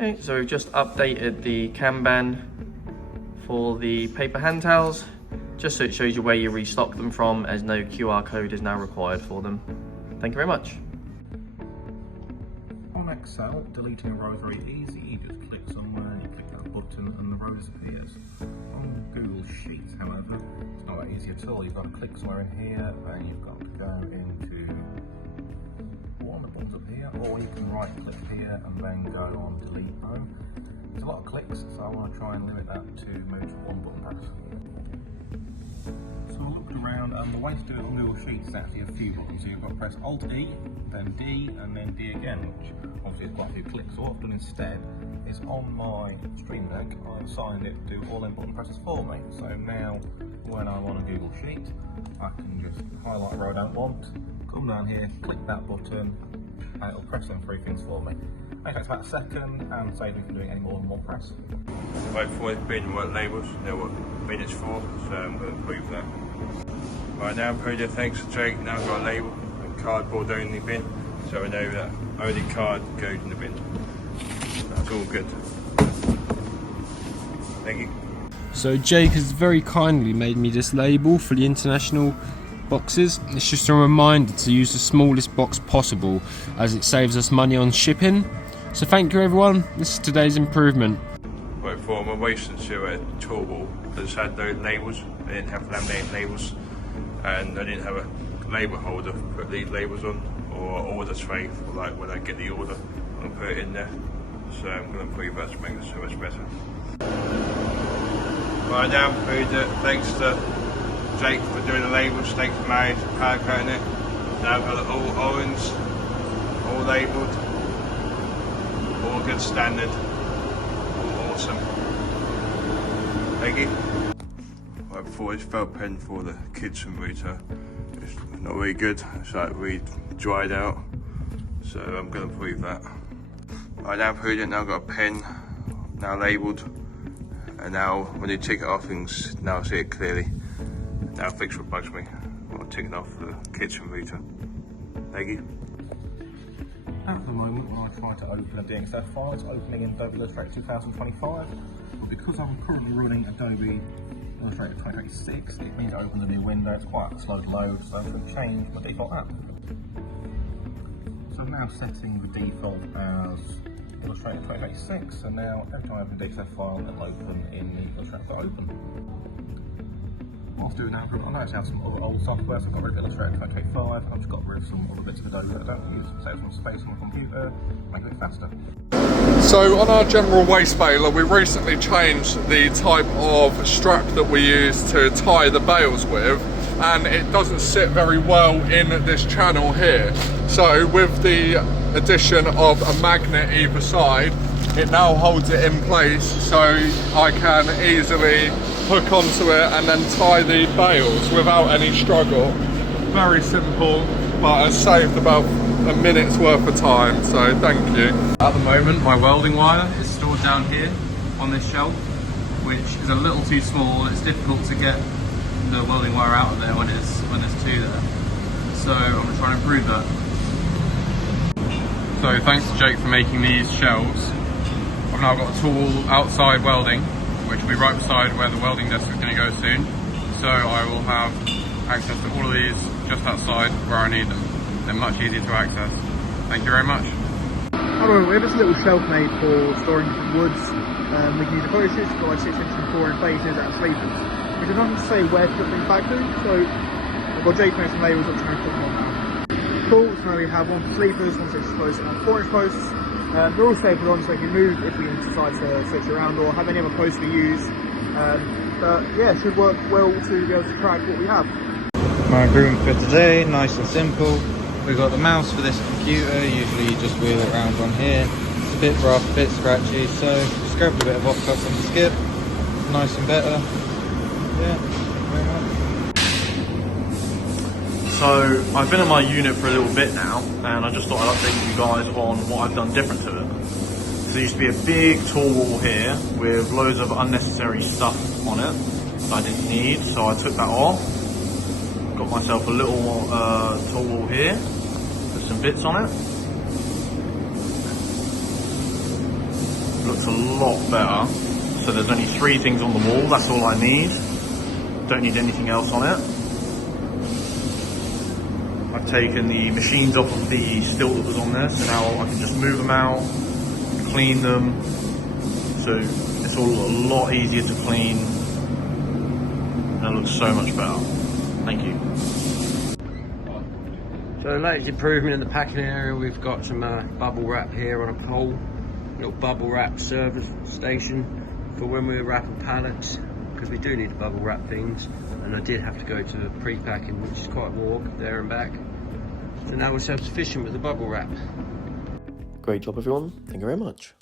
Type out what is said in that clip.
Okay, so we've just updated the Kanban for the paper hand towels, just so it shows you where you restock them from, as no QR code is now required for them. Thank you very much. On Excel, deleting a row is very easy. You just click somewhere, you click that button and the row disappears. On Google Sheets, however, it's not that easy at all. You've got to click somewhere in here and you've got to go into one of the buttons up here, or you can right click here and then go on delete row. There's a lot of clicks, so I want to try and limit that to maybe one button press. So I looked around, and the way to do it on Google Sheets is actually a few buttons. So you've got to press Alt-E, then D, and then D again, which obviously is quite a few clicks. So what I've done instead is on my Stream Deck, I've assigned it to do all them button presses for me. So now, when I'm on a Google Sheet, I can just highlight a row I don't want, come down here, click that button, and it'll press them three things for me. It takes about a second, and saves me from doing any more than one press. Right, for the bin work labels, know what bin it's for, so I'm going to prove that. Right now, Project, thanks to Jake, now I've got a label and cardboard only bin, so I know that only card goes in the bin. That's all good. Thank you. So Jake has very kindly made me this label for the international boxes. It's just a reminder to use the smallest box possible, as it saves us money on shipping. So thank you everyone, this is today's improvement. Right, for my waste and sewer tool wall, I just had no labels, I didn't have laminated labels, and I didn't have a label holder to put these labels on, or order tray for like when I get the order and put it in there. So I'm going to improve that to make it so much better. Right now, thanks to Jake for doing the labels, thanks to Mary for powder coating it. Now I've got it all orange, all labelled, all good standard, all awesome. Thank you. Right, before this felt pen for the kitchen router, it's not really good, it's like really dried out, so I'm going to improve that. Right now, now I've got a pen, now labelled, and now when you tick it off things, now I see it clearly. Now fix what bugs me. I'm ticking off the kitchen router. Thank you. At the moment, when I try to open a DXF file, it's opening in Adobe Illustrator 2025, but because I'm currently running Adobe Illustrator 2026, it means it opens a new window. It's quite slow to load, so I'm going to change my default app. So I'm now setting the default as Illustrator 2026, so now every time I open a DXF file, it'll open in the Illustrator open. Whilst doing that, I noticed I have some other old software, so I've got rid of Illustrator 2025, and I've just got rid of some other bits of Adobe that I don't use, save some space on the computer, make it faster. So on our general waste baler, we recently changed the type of strap that we use to tie the bales with, and it doesn't sit very well in this channel here. So with the addition of a magnet either side, it now holds it in place, so I can easily hook onto it and then tie the bales without any struggle. Very simple, but has saved about a minute's worth of time, so thank you. At the moment my welding wire is stored down here on this shelf, which is a little too small. It's difficult to get the welding wire out of there when there's two there. So I'm going to try and improve that. So thanks to Jake for making these shelves. I've now got a tool outside welding, which will be right beside where the welding desk is going to go soon. So I will have access to all of these just outside where I need them. They're much easier to access. Thank you very much. Hello, we have this little shelf made for storing different woods. We can use a photo shoot to provide 6 inch and 4 inch bases and sleepers. Which is nothing to say where to put things back to, so I've got Jake made some labels which I'm going to put them on now. Cool, so now we have one for sleepers, 1 6 inch posts and 4 inch posts. They're all stapled on so they can move if we decide to switch around or have any other posts we use. But yeah, it should work well to be able to track what we have. My improvement for today, nice and simple. We've got the mouse for this computer, usually you just wheel it around on here. It's a bit rough, a bit scratchy, so just go for a bit of offcut on the skip. Nice and better. Yeah, very much. So I've been in my unit for a little bit now, and I just thought I'd update you guys on what I've done different to it. So there used to be a big tall wall here with loads of unnecessary stuff on it that I didn't need, so I took that off. Got myself a little tall wall here with some bits on it. looks a lot better. So there's only 3 things on the wall, that's all I need. Don't need anything else on it. I've taken the machines off of the stilt that was on there, so now I can just move them out, clean them. So it's all a lot easier to clean. And it looks so much better. Thank you. So the latest improvement in the packing area, we've got some bubble wrap here on a pole. Little bubble wrap service station for when we're wrapping pallets, because we do need to bubble wrap things. And I did have to go to pre-packing, which is quite a walk there and back. So now we're self-sufficient with the bubble wrap. Great job everyone, thank you very much.